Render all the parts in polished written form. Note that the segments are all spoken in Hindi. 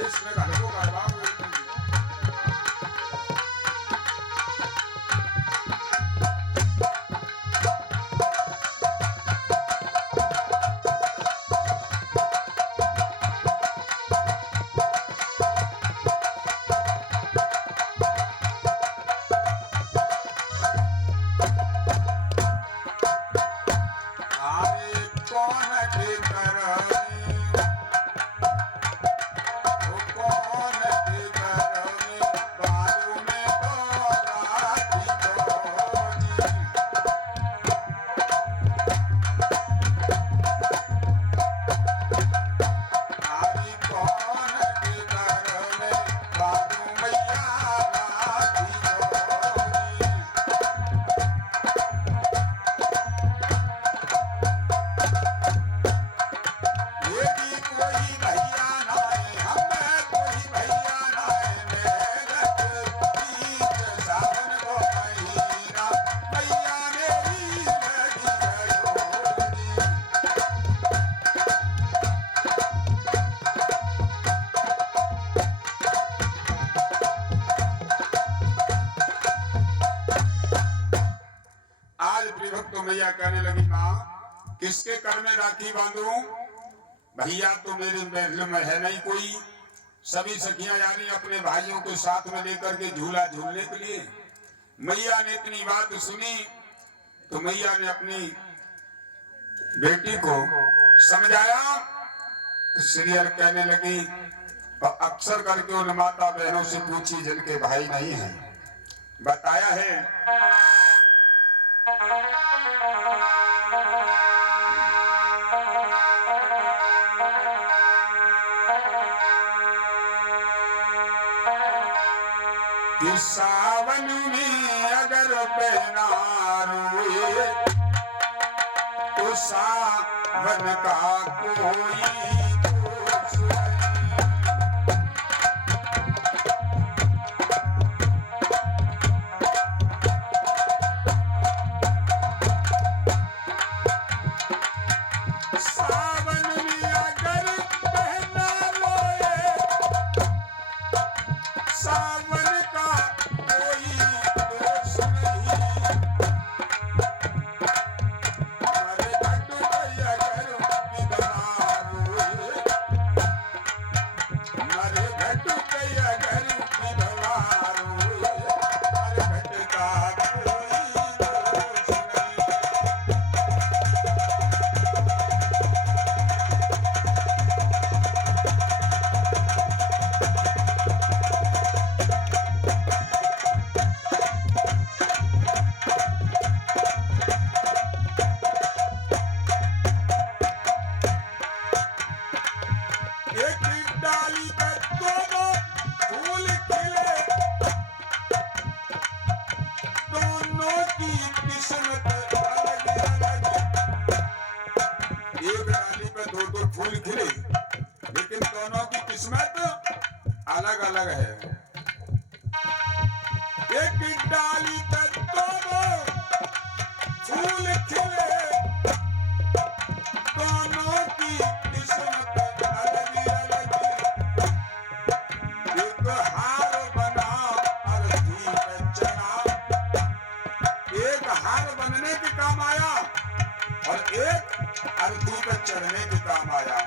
इसमें घड़को गड़बा मैया कहने लगी माँ किसके कर में राखी बांधूं? भैया तो मेरे महल में है नहीं कोई। सभी सखियां यानी अपने भाइयों को साथ में लेकर के झूला झूलने के लिए। मैया ने इतनी बात सुनी तो मैया ने अपनी बेटी को समझाया तो सीरियल कहने लगी अक्सर करके उन माता बहनों से पूछी जिनके भाई नहीं है। बताया है कि सावन में अगर बहना रोए तो सावन का कोई फूल खिले लेकिन दोनों की किस्मत अलग अलग है। एक डाली पर दोनों फूल खिले दोनों की किस्मत अलग अलग। एक हार बना अर्थी पे चढ़ा, एक हार बनने के काम आया और एक अर्थी पे चढ़ने के काम आया।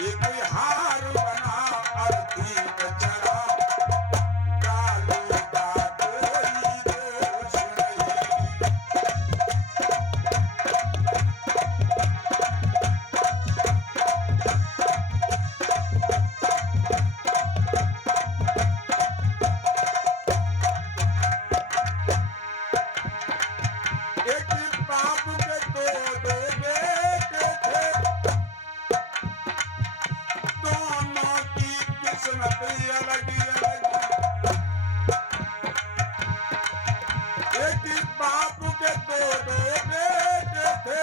एक हार बना अर्थी पे चढ़ा, कालू का कोई दोष नहीं। एक बाप के दो बेटे थे, दोनों की किस्मत अलग अलग। एक बाप के दो बेटे थे,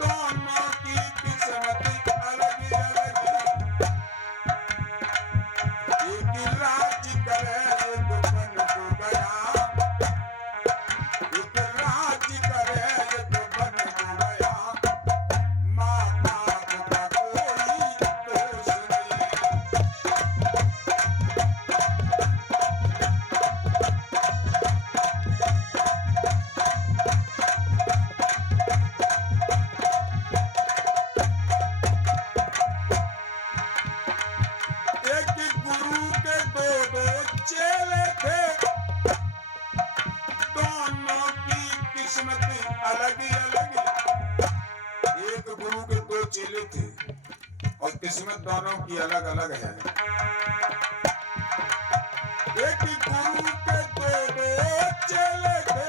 दोनों की किस्मत अलग अलग। एक राज करे एक बन को गया, एक राज करे एक बन को गया। माँ बाप का कोई चेले थे और किस्मत दोनों की अलग अलग है। एक गुरु के दो चेले थे,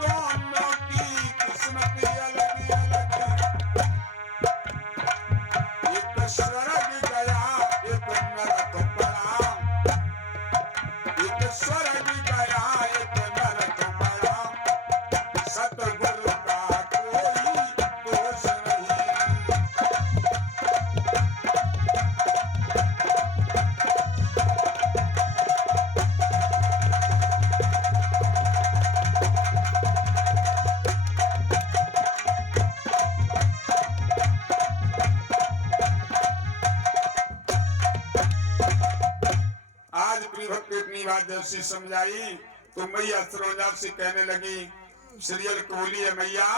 दोनों की किस्मत अलग अलग। एक स्वर्ग गया, एक नरक पड़ा। एक स्वर्ग गया, एक नरक पड़ा। सतगुरु का कोई दोष नहीं। आज अपनी भक्ति इतनी बात जब से समझाई तो मैया सरोजा से कहने लगी, सीरियल को बोली है मैया,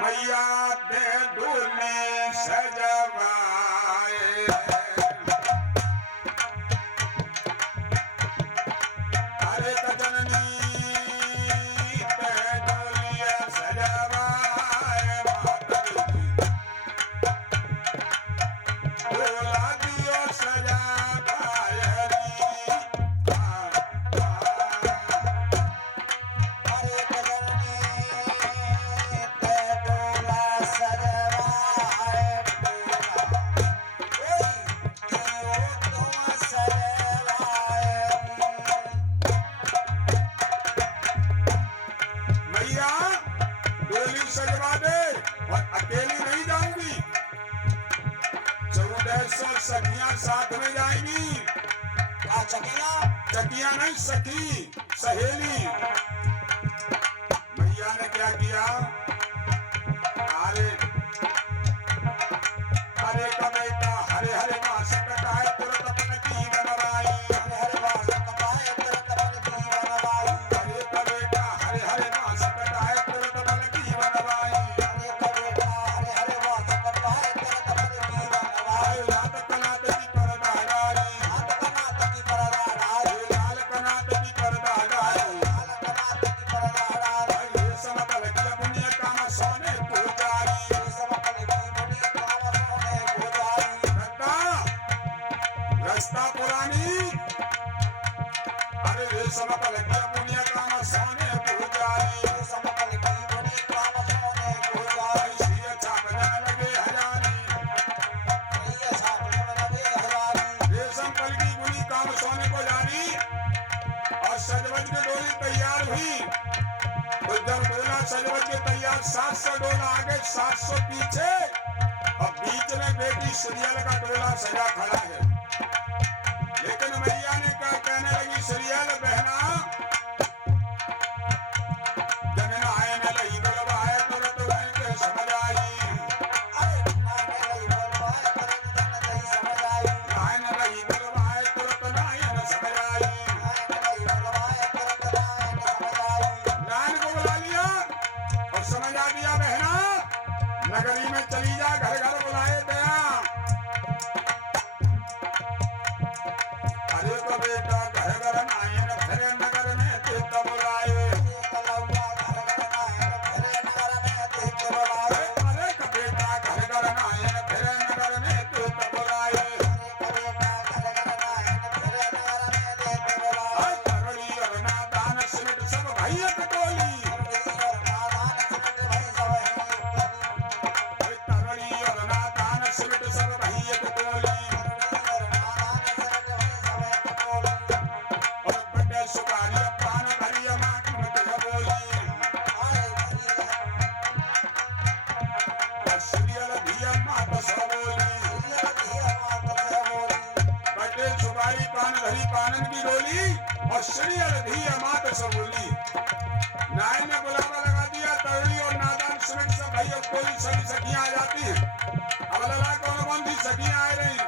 मैया दे डोले सजवाए। अरे जननी दे डोलिया सजवाए। डोला दियो सजा सजवा दे और अकेली नहीं जाऊंगी, 1400 सखियां साथ में जाएंगी। चकिया नहीं सखी, सहेली। भैया ने क्या किया, अरे का बेटा हरे हरे बांस कटाए तुरंत अपन की बनवाई। हरे बांस कटाए तुरंत अपन की बनवाई। अरे का बेटा हरे हरे बांस कटाए तुरंत अपन की बनवाई। अरे का बेटा हरे हरे बांस कटाए तुरंत अपन की बनवाई। लाल कनात की परदा डाली, लाल कनात की परदा डाली, लाल कनात की परदा डाली, लाल कनात की परदा डाली। ये सब कल की पुण्य काम सोने पुजारी, ये सब कल की पुण्य काम सोने पुजारी। रास्ता पुरानी, अरे ये सब कल की पुण्य काम सोने पुजारी, ये सब कल की पुण्य काम सोने पुजारी। सिर छापने लगे हजारी, सिर छापने लगे हजारी। रेशम पल की पुण्य काम सोने को जारी। और सजवज की डोली तैयार हुई तो जब डोला सजवज के तैयार, 700 डोला आगे 700 पीछे और बीच में बेटी सीरियल का डोला सजा खड़ा है। लेकिन मैया ने क्या कहने लगी, सीरियल बहना जन आए न लई गलवाए तुरंत वहीं के समझ आई। आए न लई गलवाए तुरंत नायन समझ आई। नायन को बुला लिया और समझ आ गया, बहना नगरी में चली जा, घर घर बुलाए दया। अरे को बेटा घर घर नायन फिर नगर में तीर्थ बुलाए। अरे को बेटा घर घर नायन फिर नगर में तीर्थ बुलाए। तरड़ी और नादान सिमट सब भैयत टोली, तरड़ी और नादान सिमट सब भैयत टोली। और बड़े सुपारी पान भरी माट में बोली। और सीरियल भी मात सब बोली। बड़े सुपारी पान भरी पानन की डोली और सीरियल भी मात सब बोली। नायन ने बुलावा लगा दिया, तरड़ी और नादान सिमट सब भाई और कोई सभी सखियां आ जाती हैं। अब लगा कौन कौन सी सखियां आ रही।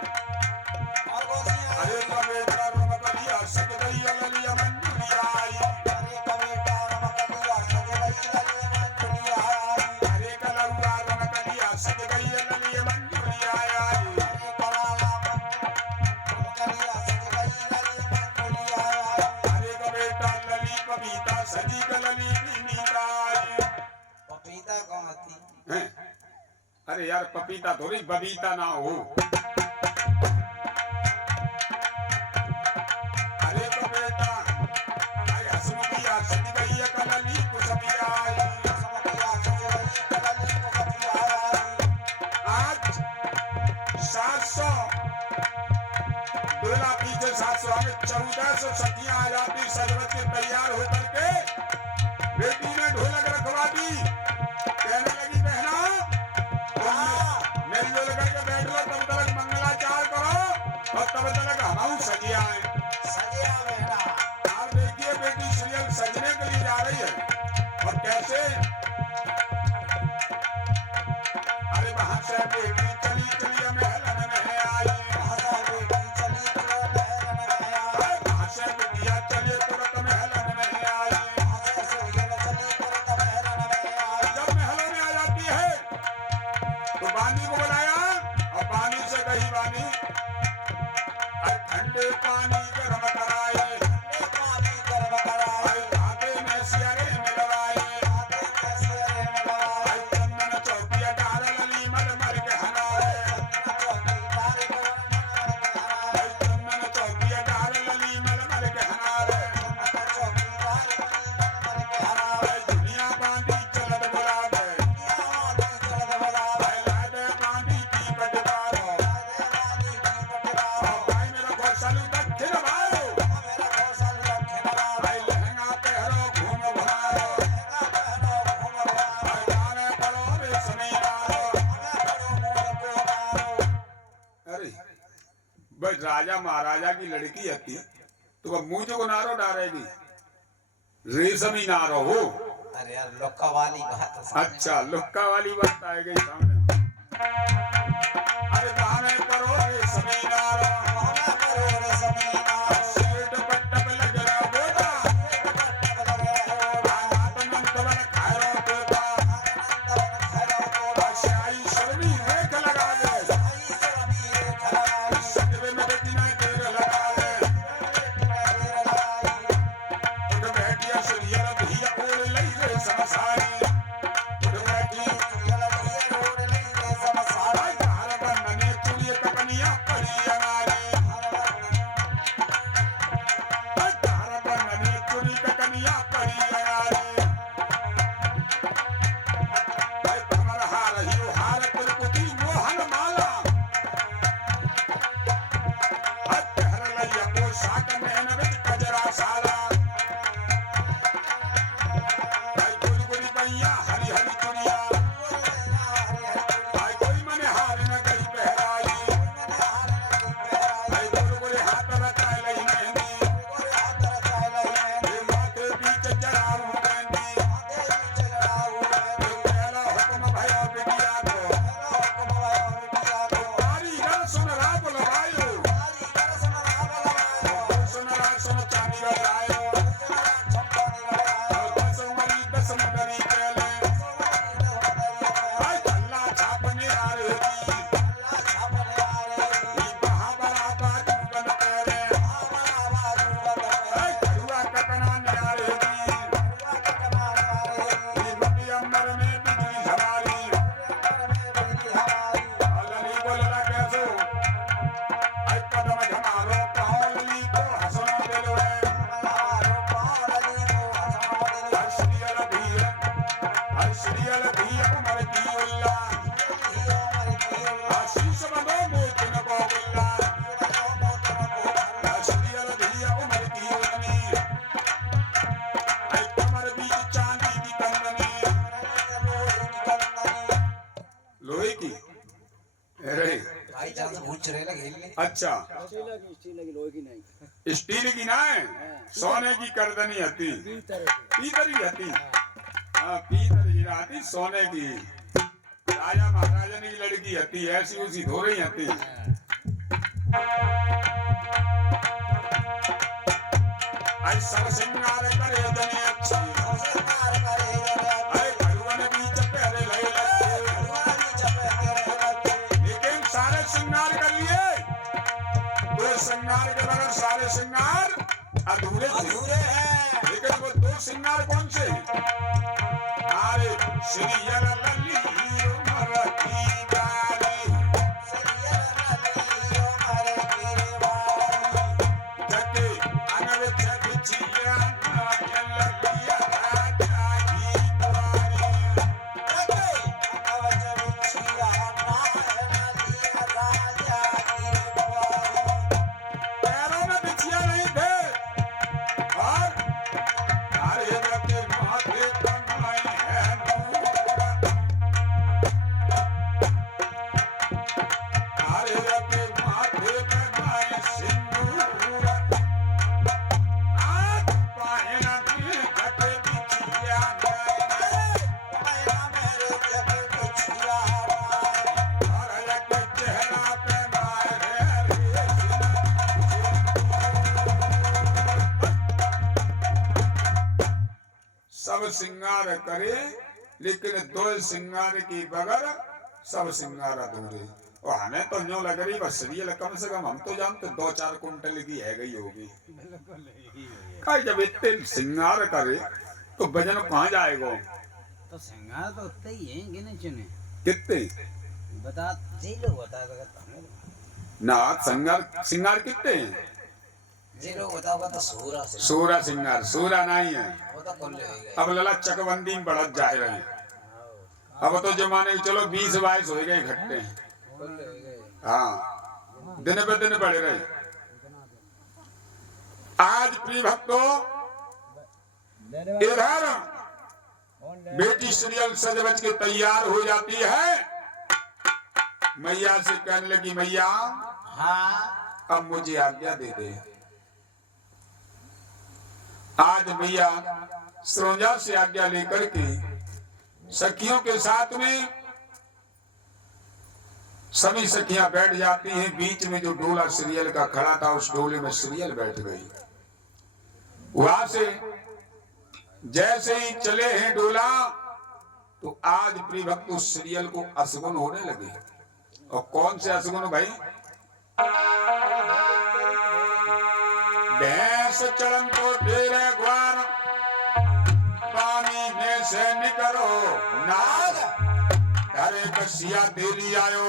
अरे का बेटा रमक लिया सज गई ललिया मंजुलिया आई। अरे का बेटा रमक लिया सज गई ललिया मंजुलिया आई। अरे का लौआ रमक लिया सज गई ललिया मंजुलिया आई। अरे का लाला रमक लिया सज गई ललिया मंजुलिया आई। अरे का बेटा लली कविता सजी अरे यार पपीता थोड़ी बबीता ना हो। अरे तो बेटा आई हसमुखिया सज गई है कलली कुसबिया आई। आज 700 बेला पीछे 700 आगे 1400 सखियां आ जाती सजवत के तैयार होकर के। बेटी ने ढोलक रखवा दी, कहने लगी बहना मिलजुल करके बैठ लो, तब तक मंगलाचार करो और तब तक हम सजिया है। आप देखिए बेटी सीरियल सजने के लिए जा रही है और कैसे। अरे वहां से बेटी चली चली महलन में आई, वहां से बेटिया चली तुरंत महलन में आई। जब महलों में आ जाती है तो बानी को बुलाया और बानी से कही बानी ठंडे पानी गर्म कराए, खाते में सियारे मिलवाए, चंदन चौकिया डाल लली मलमल के हनाए, चंदन चौकिया डाल लली मलमल के हनाए, दुनिया बांधी चलत बुलावे, लादे बांधी की कटवारो, भाई मेरा घोषालू दक्षिण भारो, भाई लहंगा पहरो घूम भारो, भाई गाने पड़ो रेशमी डालो। अरे भाई राजा महाराजा की लड़की हती तो वह मुझ को नारो डालेगी, रेशमी नारो हो। अरे यार लोका वाली बात है। अच्छा लुक्का वाली बात आ गई सामने। अरे गाने पड़ो रेशमी नारो, सेठ पट्टप लग रहा बोटा, नात नंदवन खायरो तोता, शाही शर्मी रेख लगा दे, सजवे में बेटी ना तेरे लगा दे, उठ बैठिया सुरिया भैया ओढ़ लई रे समसारी, उठ बैठी भाई तार बनने चुड़िए ककनिया पड़ी अनारे, भाई तार बनने चुड़ी ककनिया पड़ी अनारे, भाई कमर हार हियो हार तिलकुटी मोहन माला, हर लइया पोशाक मेहनत कजरा साला, भाई गुलगुली बैया हरी हरी चुड़िया, भाई कोई मने हार न गई पहराई, भाई गुलगुली हाथ रचाए लई मेहंदी, ये माथे बीच जराऊ मेहंदी, ये पहला हुक्म भयो बिटिया को, कारीगर सुन रहा बुलवायो, सुन रहा सुन चांदी लगायो, 10 उंगली 10 नगरी केले, भाई गल्ला छापने आ रहेगी, ये बहाबरा बाजू बन तेरे, भाई करुआ ककना ने आ रहेगी, ये मटी अंबर में बिजली झमारी, लली बोलला कैसो, आई कदम झमारो पावली को हंसना दिलो है, हर्षियल धीय उमर की उल्ला, आशीष बनो मोचन को गुल्ला, हर्षियल धीय उमर की उल्ली, आई कमर बीच चांदी की कंगनी, लोहे की। अरे भाई जान से पूछ रहे लगे हिलने। अच्छा स्टील की ना है, सोने की करदनी हती, पीतरी हती, हाँ पीतरी आती सोने की, राजा महाराजा की लड़की हती ऐसी उसी धो रही हती। आई सब सिंगार करे जने अच्छी, आई भगवान बीच पहरे लगे लगे, लेकिन सारे श्रृंगार कर लिए, दो श्रृंगार के बगैर सारे श्रृंगार अधूरे थे। लेकिन वो दो श्रृंगार कौन से? अरे श्री लली उमर की सिंगार करे, लेकिन दो सिंगार की बगैर सब सिंगार अधूरे। और हमें तो यूं लग रही बस सीरियल कम से कम हम तो जानते 2-4 कुंटल की है गई होगी। जब इतने सिंगार करे तो वजन कहाँ जाएगा? तो सिंगार तो उतने ही हैं गिने चुने। कितने बता जी लोग बता हमें ना, सिंगार कितने हैं? जी लोग बताओगा तो सूरा से सूरा सिंगार, सूरा नहीं है। वो तो कुल्ले हो गए। अब लला चकबंदी में बढ़त जा रहे हैं। अब तो जमाने चलो 20-22 हो गए इकट्ठे। कुल्ले हो गए। हाँ, दिन पे दिन बढ़ रहे। आज प्रिय भक्तों, इधर बेटी सीरियल सज बज के तैयार हो जाती है। मैया से कहने लगी, मैया हाँ अब मुझे आज्ञा दे दे। आज मैया सरोजा से आज्ञा लेकर के सखियों के साथ में सभी सखियां बैठ जाती हैं। बीच में जो डोला सीरियल का खड़ा था उस डोले में सीरियल बैठ गई। वहां से जैसे ही चले हैं डोला तो आज प्रिय भक्त उस सीरियल को असगुन होने लगे। और कौन से असगुन भाई? भैंस चलन तो तेरे ग्वार, पानी में से निकलो नाग, अरे कसिया देली आयो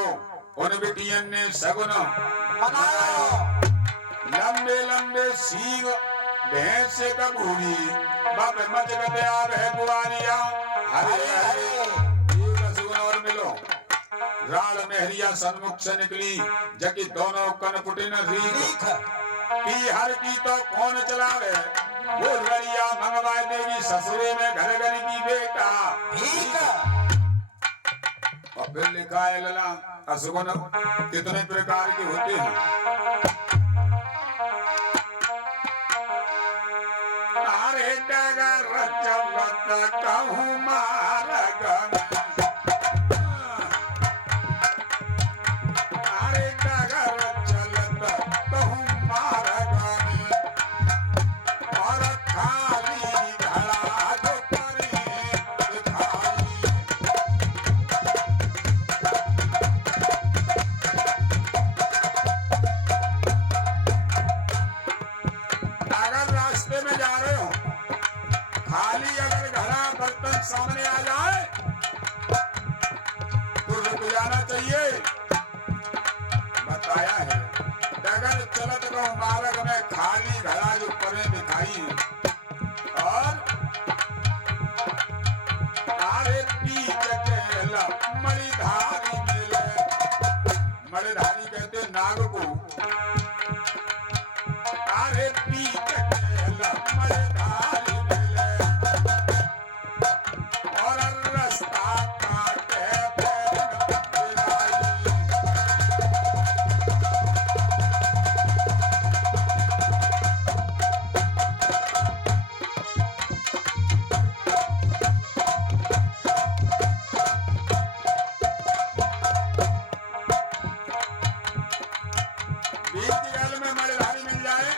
उन बिटियन ने सगुन बनायो। लंबे लंबे सींग भैंस से कबूरी, बाप मच गते आवे गुआरिया। हरे हरे एक असगुन और मिलो। राल मेहरिया सन्मुख से निकली, जबकि दोनों कनपुटिन रीख की हर की तो कौन चलावे। वो लड़िया मंगवाए देवी ससुरे में घर घर की बेटा। और फिर लिखा है लला असगुन कितने प्रकार के होते हैं। अरे डगर चलत कहूँ मारग, अरे डगर चलत कहूँ मारग, और खाली घड़ा जो परी दिखाई। अगर रास्ते में जा रहे हो, खाली अगर घड़ा बर्तन सामने आ जाए तो रुक जाना चाहिए। बताया है डगर चलत को मार्ग में खाली घड़ा जो परे दिखाई। और आरे पीछ के मणिधारी मिले, मणिधारी कहते नाग को। आरे पीछ के मणिधारी मिले, और रास्ता काटे पैर गिराई। बीच जल में मणिधारी मिल जाए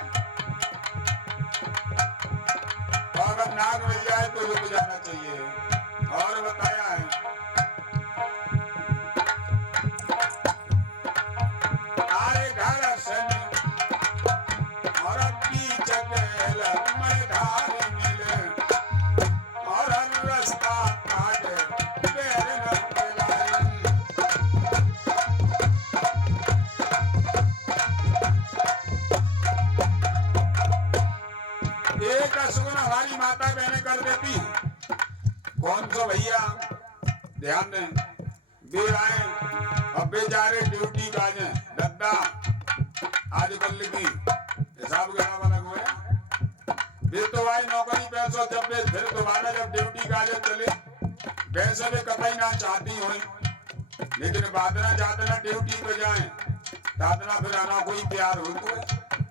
और अगर नाग मिल जाए तो रुक जाना चाहिए। और बताया है आरे घर से और बीच गेल मणिधारी मिले, और रास्ता काटे पैर न गिराई। एक असगुन हमारी माता बहनें कर देती हैं। कौन सो भैया? ध्यान दें, वे आए और बेचारे ड्यूटी का जाए दद्दा आजकल की हिसाब किताब अलग हुए। वे तो आए नौकरी पैसों जब वे फिर दोबारा जब ड्यूटी का चले, वैसे वे कतई ना चाहती हुई, लेकिन बादना जातना ड्यूटी पे जाए दादना फिर आना कोई प्यार हो तो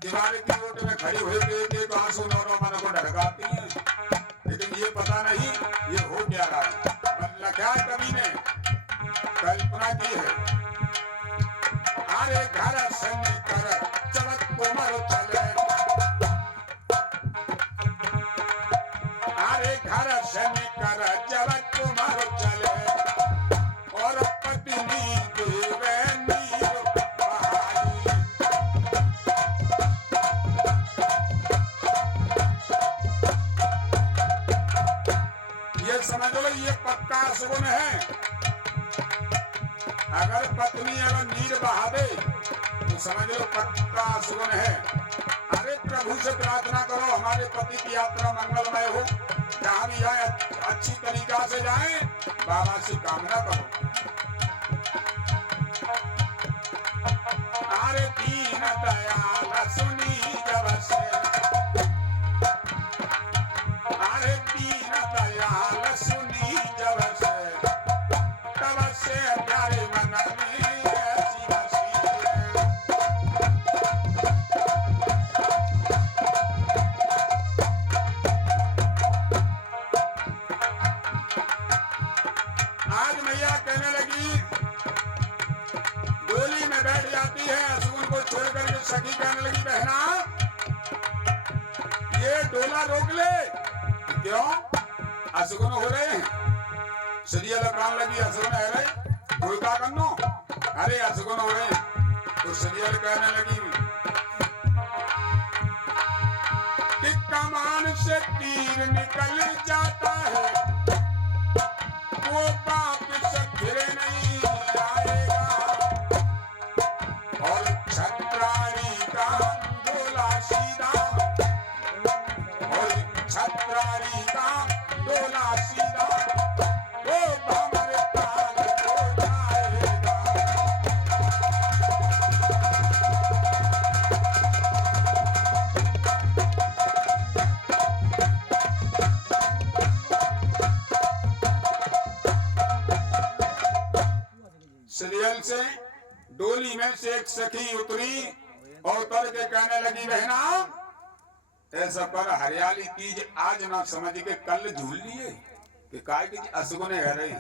किनारे की रोड में खड़ी हुई एक आंसू नौरों मन को ढड़काती है। लेकिन ये पता नहीं ये हो क्या रहा है। लखा कवि ने कल्पना की है। अरे घर से कर चलत कुमर चले, अरे घर से कर ये पक्का सुगुन है। अगर पत्नी अगर नीर बहा दे तो समझ लो पक्का सुगुन है। अरे प्रभु से प्रार्थना करो हमारे पति की यात्रा मंगलमय हो, जहाँ भी जाए अच्छी तरीका से जाए, बाबा से कामना करो। अरे दीन दयाल सुनी जब से, अरे दीन दयाल सुनी जब से, तब से प्यारे मन में ऐसी बसी। आज मैया कहने लगी, डोली में बैठ जाती है, असुगुन को छोड़ करके सखी कहने लगी, बहना ये डोला रोक ले। क्यों? असुगुन हो रहे हैं। सीरियल काम लगी, असुगुन है रहे, कोई का करनो? अरे असुगुन हो रहे हैं। तो सीरियल कहने लगी कि कमान से तीर निकल जाता है, वो वापिस फिर नहीं आएगा, और छत्रारी का डोला सीधा, और छत्रारी का डोला सीधा, वो भंवर ताल को जाएगा। सीरियल से डोली में से एक सखी उतरी और उतर के कहने लगी, बहना ऐसा कर हरियाली तीज आज ना समझ के कल झूल लिए कि काय की असुगुने है रहे।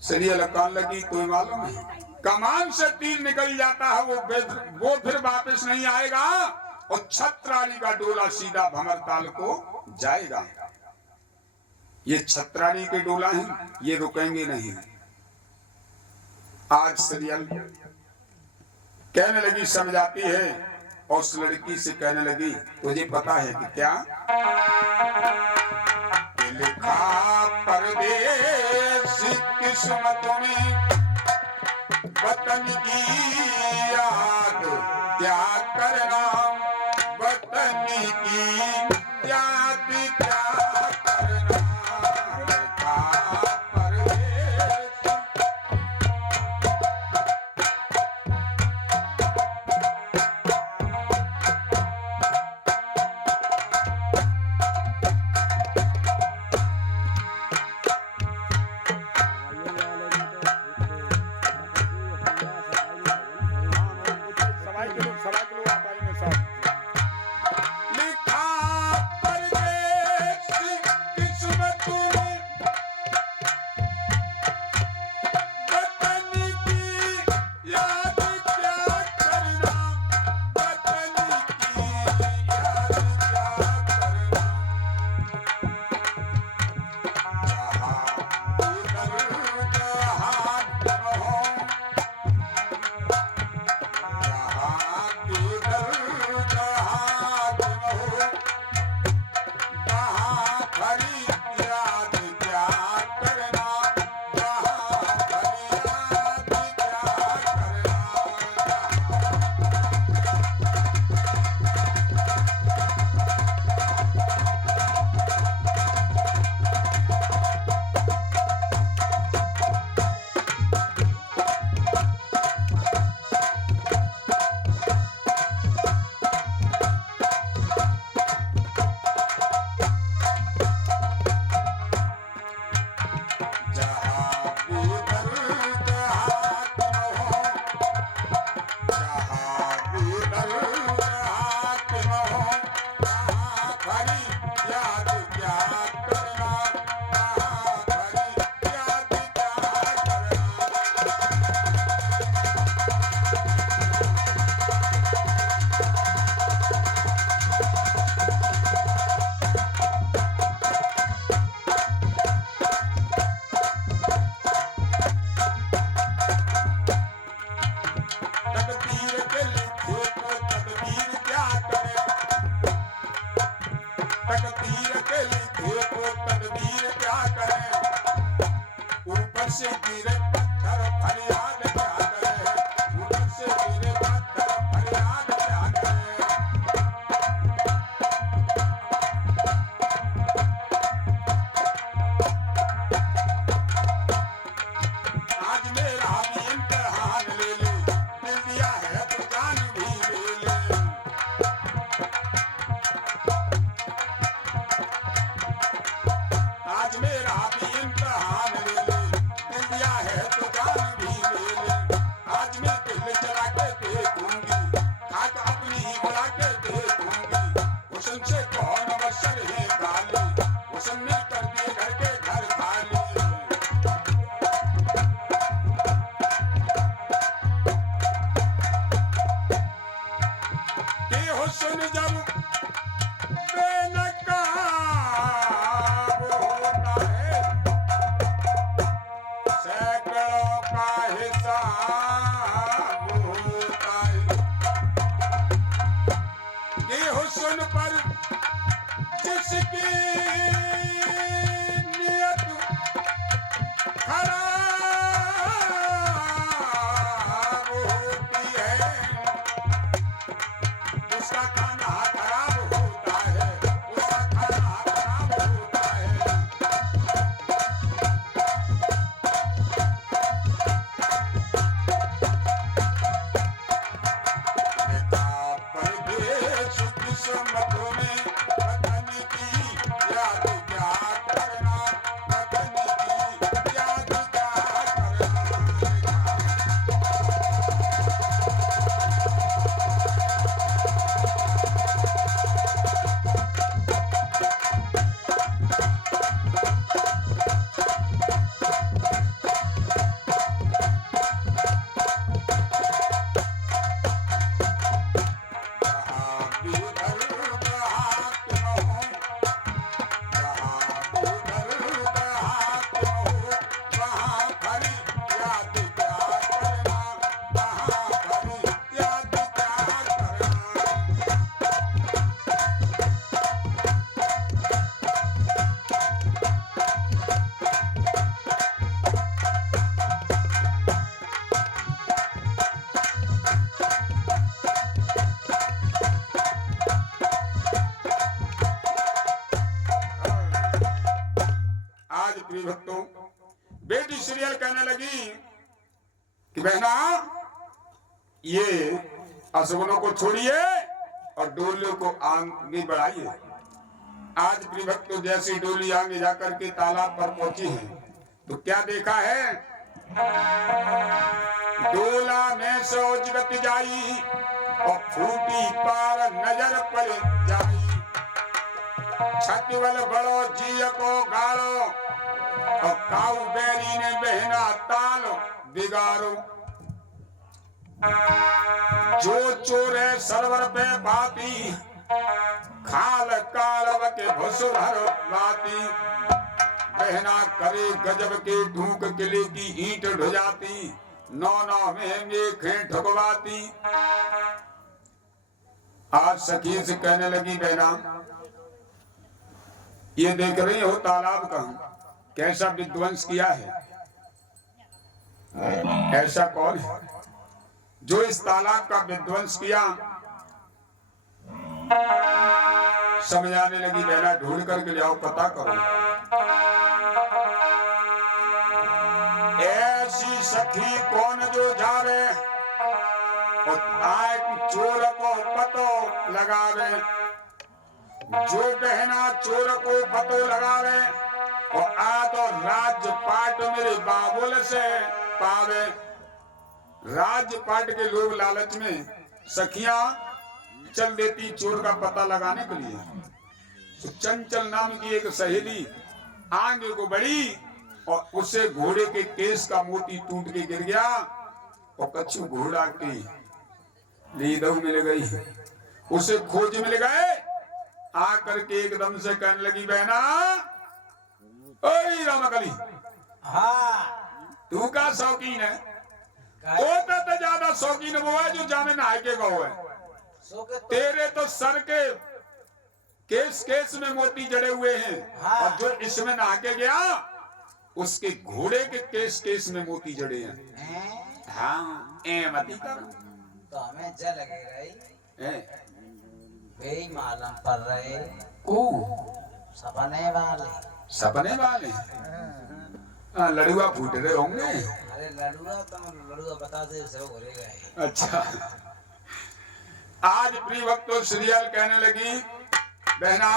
सीरियल कान लगी, कोई मालूम है कमान से तीर निकल जाता है, वो फिर वापस नहीं आएगा, और छत्राली का डोला सीधा भंवरताल को जाएगा। ये छत्राली के डोला हैं, ये रुकेंगे नहीं। आज सीरियल कहने लगी, समझाती है, और उस लड़की से कहने लगी, तुझे पता है कि क्या कि लिखा परदेश किस्मत में, वतन की याद क्या करना, वतन की याद क्या करना। लिखा परदेश से गिरे पत्थर फरियाद क्या करे, ऊपर से गिरे पत्थर फरियाद क्या करे। आज मेरा भी इम्तिहान ले ले, दिल दिया है तो जान भी ले ले। आज मेरा भी इम्तिहान ले ले, दिल दिया है तो जान भी ले ले। आज मैं दिल जला के देखूंगी, खाक अपनी ही बुला के देखूंगी। हुस्न से कौन बशर है गाली, हुस्न ने कर दिए घर के घर खाली। कि हुस्न जब बेनकाब होता है, सैकड़ों का हिसाब होता है। कि हुस्न पर जिसकी नियत खराब होती है, उसका खाना खराब होता है, उसका खाना खराब होता है। देखा परदेश किस्मतों में, वतन की याद क्या करना, वतन की याद क्या करना। जहाँ भी दर्द हाकिम हो, जहाँ भी दर्द हाकिम हो, वहाँ फरियाद क्या करना, वहाँ फरियाद क्या करना। आज प्रिय भक्तों, बेटी सीरियल कहने लगी कि बहना ये अशुभनों को छोड़िए और डोलियों को आगे बढ़ाइए। आज प्रिय भक्तों, जैसी डोली आगे जाकर के तालाब पर पहुंची है तो क्या देखा है, डोला में सोच जाई और फूटी पार नजर पड़ जाई। छतिवल बड़ो जिय को गाड़ो और काऊ बैरी ने बहना ताल बिगाड़ो। जो चोर है सरवर पे बाती, खाल कालव के भसुर बाती। बहना करे गजब के ढूंक किले की ईंट ढुजाती, नौ नौ महंगे खें ठुकवाती। आज सखी से कहने लगी, बहना ये देख रही हो तालाब का कैसा विध्वंस किया है, ऐसा कौन है जो इस तालाब का विध्वंस किया। समझ आने लगी, बहना ढूंढ करके जाओ, पता करो। ऐसी सखी कौन जो जावे और आए चोर को पतो लगावे। जो बहना चोर को पतो लगावे और आ तो राजपाट मेरे बाबुल से पावे। राजपाट के लोग लालच में सखियां चल देती चोर का पता लगाने के लिए। तो चंचल नाम की एक सहेली आगे को बढ़ी और उससे घोड़े के केस का मोती टूट के गिर गया और कच्छू घोड़ा की लीदव मिल गई। उसे खोज मिल गए, आकर के एकदम से कहने लगी, बहना ओए रामकली, हाँ तू का शौकीन है? होता तो ज्यादा शौकीन वो है जो जामे नहाए के गौ है। तेरे तो सर के केस केस में मोती जड़े हुए हैं, हाँ। और जो इसमें नहा के गया उसके घोड़े के केस केस में मोती जड़े हैं। हैं? हाँ ए मती कर तो हमें जल लगे रही ए वे ही मालूम पड़ रहे को सपने वाले। सपने वाले हाँ, लड़ुआ फूट रहे होंगे। अरे लड़ुआ तो लड़ुआ बता दे उसे वो घुरे गए। अच्छा आज प्रिय भक्तों सीरियल कहने लगी बहना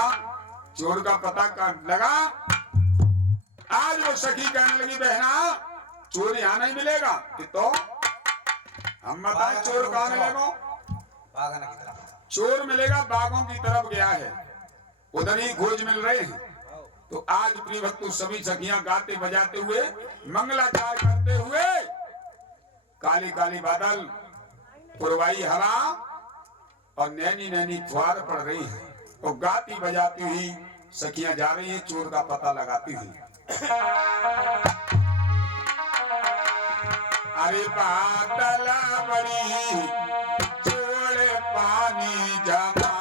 चोर का पता कर लगा। आज वो सखी कहने लगी बहना चोर यहाँ नहीं मिलेगा कि तो हम बताएं चोर कहाँ मिलेगा। बागन की तरफ चोर मिलेगा बागों की तरफ गया है उधर ही खोज मिल रहे हैं। तो आज प्रिय भक्तों सभी सखियां गाते बजाते हुए मंगलाचार करते हुए काली काली बादल पुरवाई हवा और नैनी नैनी फुहार पड़ रही है और गाती बजाती हुई सखियां जा रही हैं चोर का पता लगाती हुई। अरे बादल बड़ी चोर पानी जमा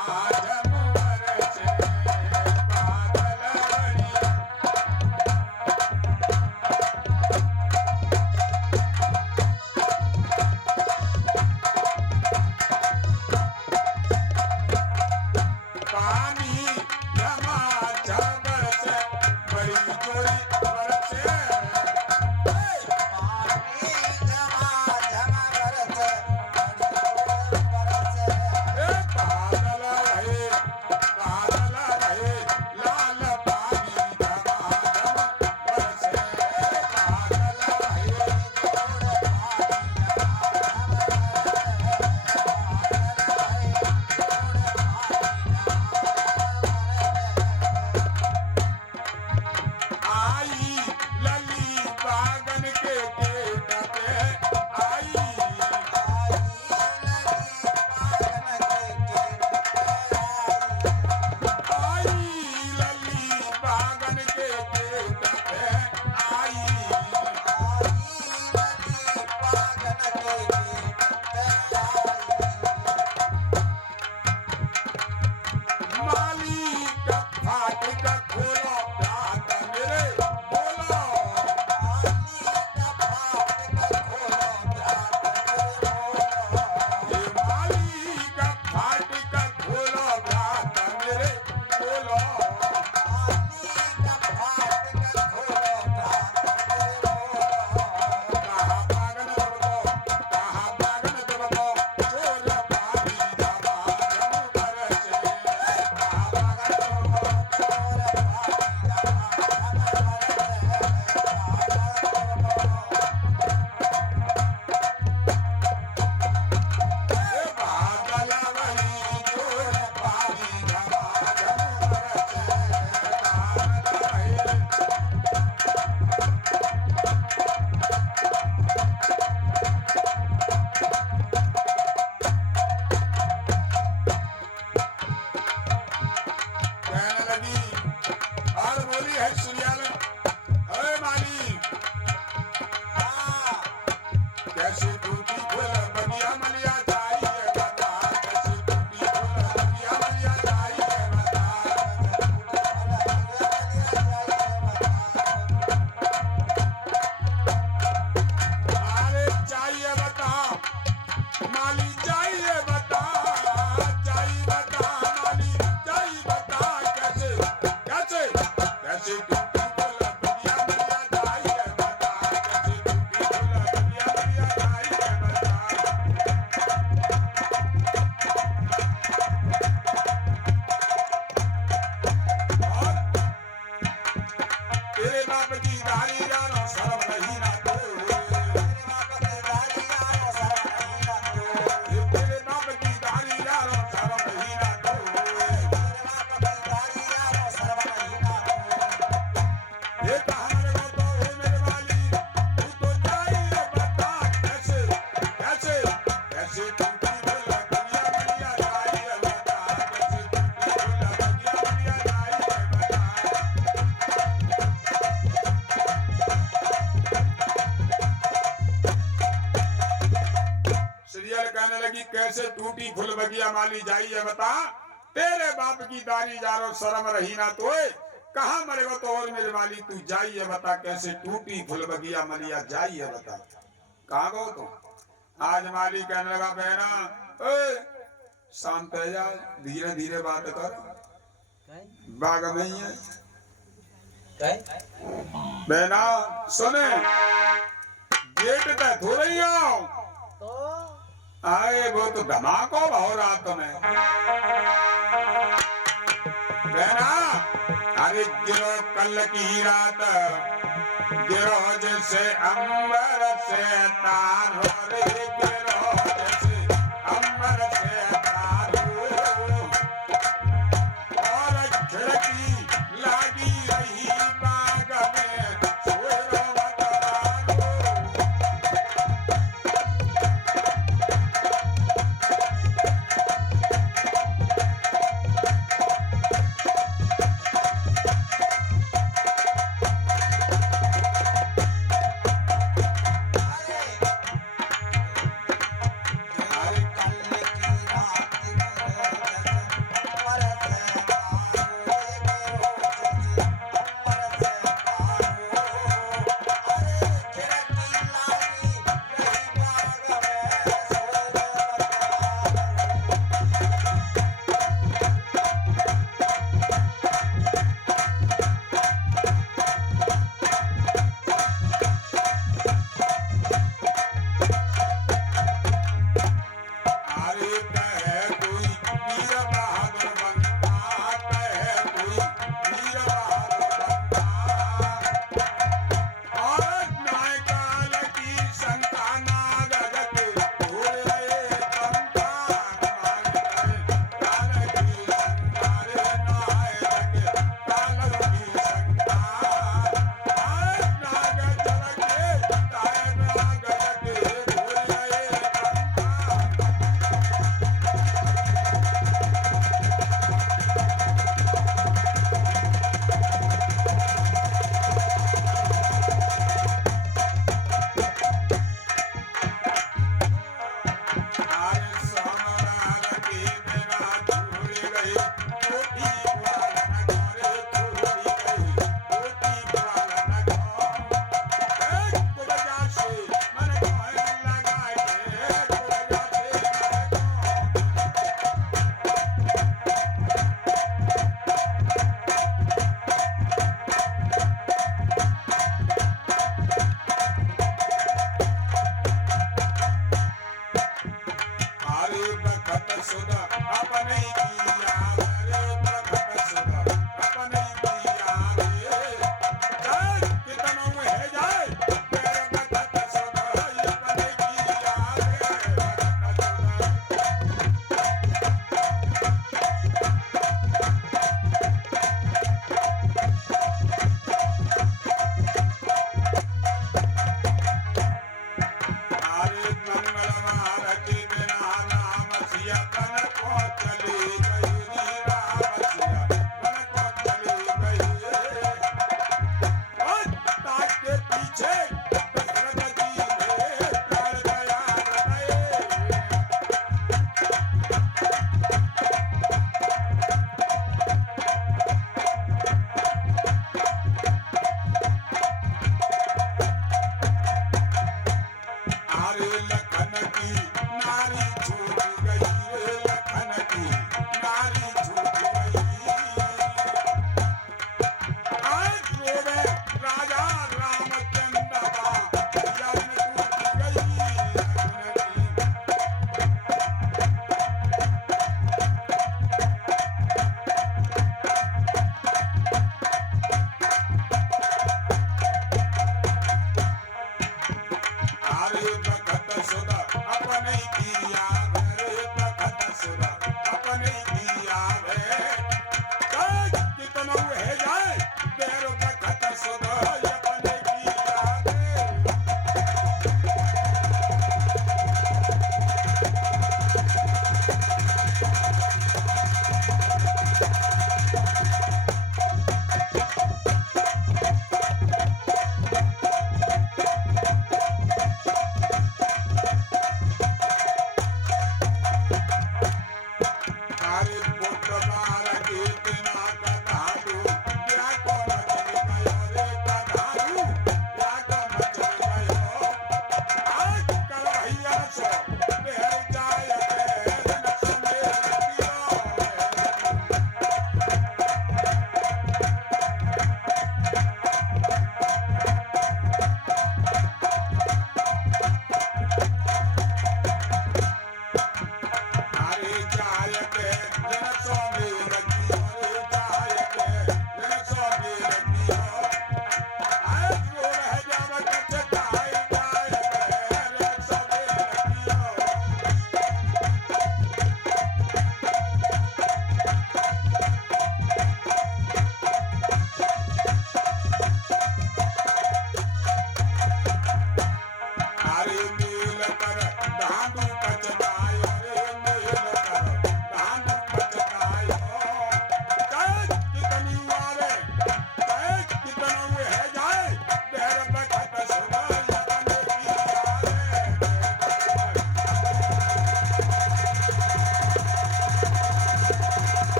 कैसे टूटी फुल बगिया माली जाई है बता तेरे बाप की दारी जारो शर्म रही ना तोए कहाँ मरेगा तो और मेरे वाली तू जाइए बता, कैसे टूटी फुल बगिया मलिया जाइए बता, कहाँ गो तो। आज माली कहने लगा बहना ओए शांत है जा, धीरे धीरे बात कर, बाग नहीं है। बहना सुने, गेट पे थोड़े ही आओ तो आए, वो तो धमाको हो रात में। बहना अरे गिरो कल की रात, गिरो जैसे अंबर से तारो रे, गिरो जैसे अंबर से तारो, और खिड़की लागी रही बाग में, सोरो मत मारो।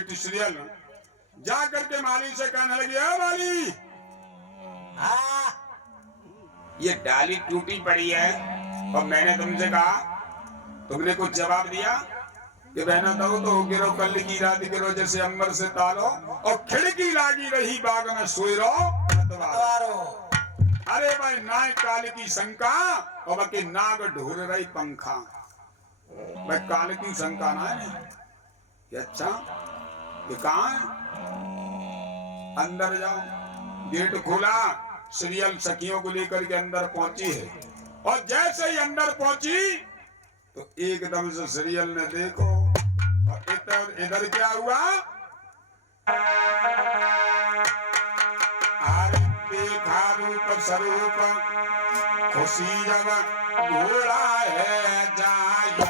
बेटी सीरियल जा करके माली से कहने लगी, ओ माली, हाँ ये डाली टूटी पड़ी है और मैंने तुमसे कहा, तुमने कुछ जवाब दिया कि बहना दो तो गिरो कल की रात गिरो जैसे अंबर से तालो और खिड़की लागी रही बाग में सोई रहो तुम्हारो अरे भाई नाय काल की शंका और बाकी नाग ढूर रही पंखा। भाई काल की शंका ना है ये अच्छा ये कहाँ है? अंदर जाओ। गेट खोला, सीरियल सखियों को लेकर के अंदर पहुंची है और जैसे ही अंदर पहुंची तो एकदम से सीरियल ने देखो और इधर क्या हुआ, अरे देखा रूप स्वरूप खुशी जब घोड़ा है जाई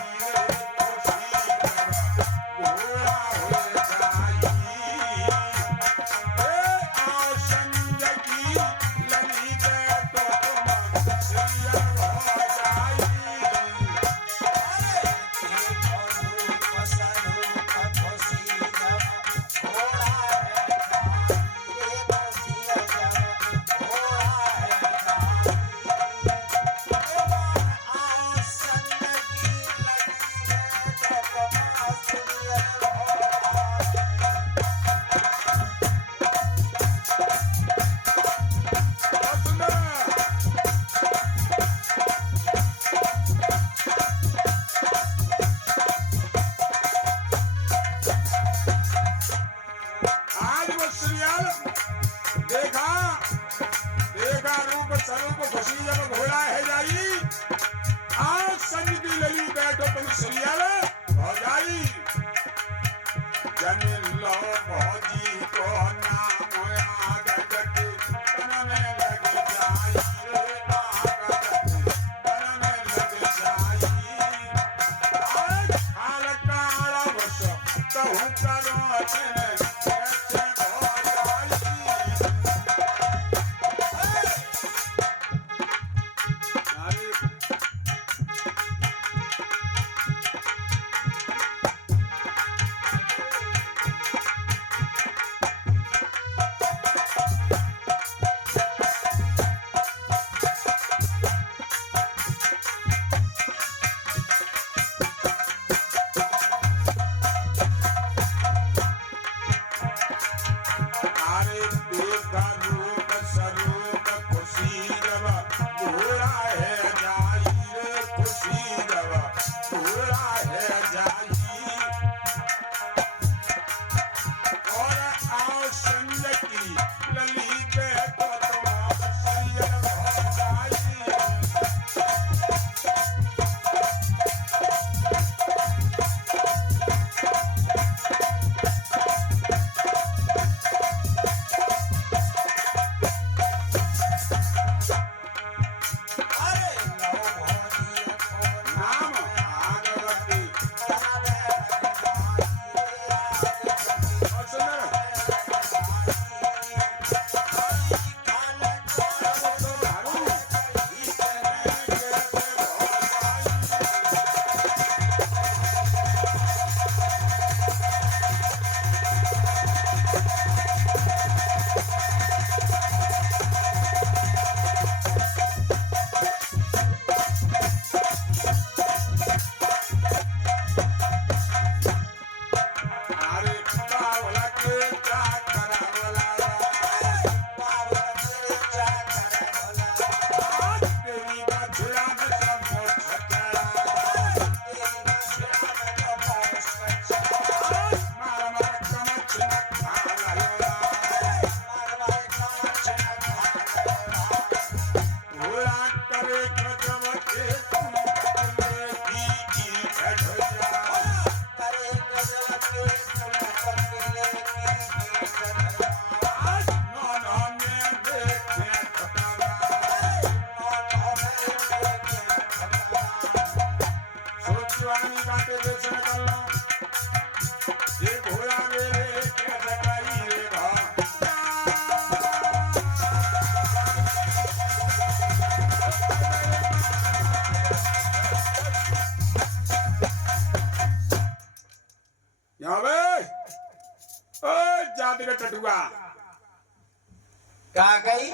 टटुआ का गई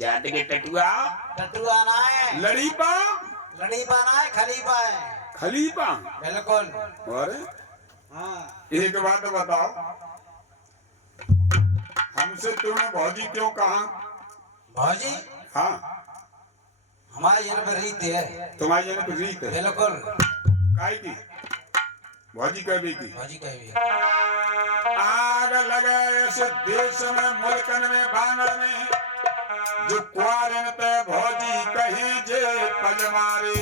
जात के टटुआ टटुआ ना है, लड़ीपा लड़ीपा ना है, खलीफा है। खलीपा। बिल्कुल। अरे हाँ एक बात बताओ, हमसे तूने भौजी क्यों कहा? भौजी हाँ हमारे जन पर रीत है। तुम्हारी जन रीत है बिल्कुल। काई की भौजी कभी की भौजी कही आग लगे ऐसे देश में मुल्कन में बानर में जो कुआरन ते भौजी कहीं जे पजमारे।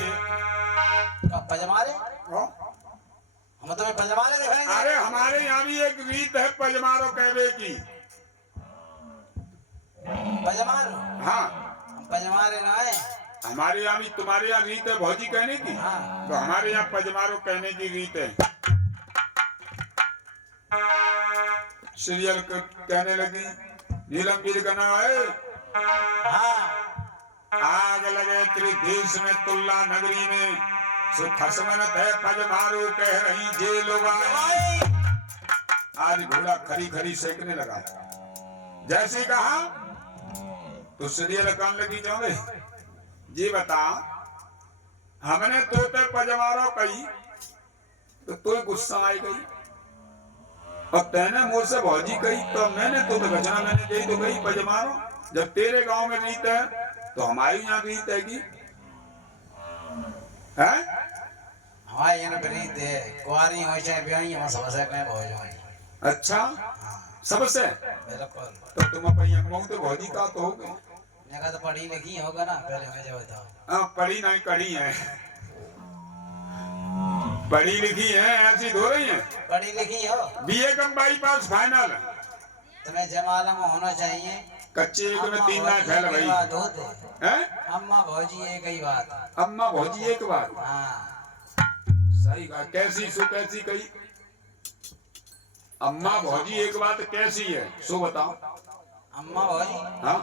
पजमारे ओ? हम तुम्हें पजमारे दिखाएंगे। अरे हमारे यहाँ भी एक रीत है पजमारो कहवे की। पजमारो हाँ हम पजमारे ना है। हमारे यहाँ भी तुम्हारे यहाँ रीत है भौजी कहने की। हाँ। तो हमारे यहाँ पजमारो कहने की रीत है। सीरियल कहने लगी नीलम वीर का नाम है। हाँ आग लगे त्रिदेश में तुल्ला नगरी में सो खसमनत है पजमारो कह रही जे लोग आज घोड़ा खरी खरी सेकने लगा। जैसे ही कहा तो सीरियल कान लगी जाओगे जी बता हमने तो तक पजमारो कही तो तू गुस्सा आई गई और तैने मुझसे भौजी कही तो मैंने तो गजना मैंने कही तो कही पजमारो। जब तेरे गांव में रीत है तो हमारी यहाँ रीत है कि है हमारे जन पर रीत है। कुआरी हो चाहे ब्याही हम सबसे कहें भौज हो। अच्छा हाँ सबसे बिल्कुल। तो तुम अपनी अम्माओं तो भौजी का तो हो गए। मैं कहा तो पढ़ी लिखी होगा ना, पहले मुझे बताओ। हाँ पढ़ी नहीं कड़ी है पढ़ी लिखी है ऐसी धो रही है। पढ़ी लिखी हो बीए कम बाईपास फाइनल तुम्हें जमाला में होना चाहिए। कच्चे एक में अम्मा 3 लाख भौजी फैल एक ही भाई बात होते। हैं अम्मा भौजी एक ही बात। अम्मा भौजी एक बात हाँ सही कहा। कैसी सो कैसी कही अम्मा भौजी एक बात कैसी है सो बताओ। अम्मा भौजी हाँ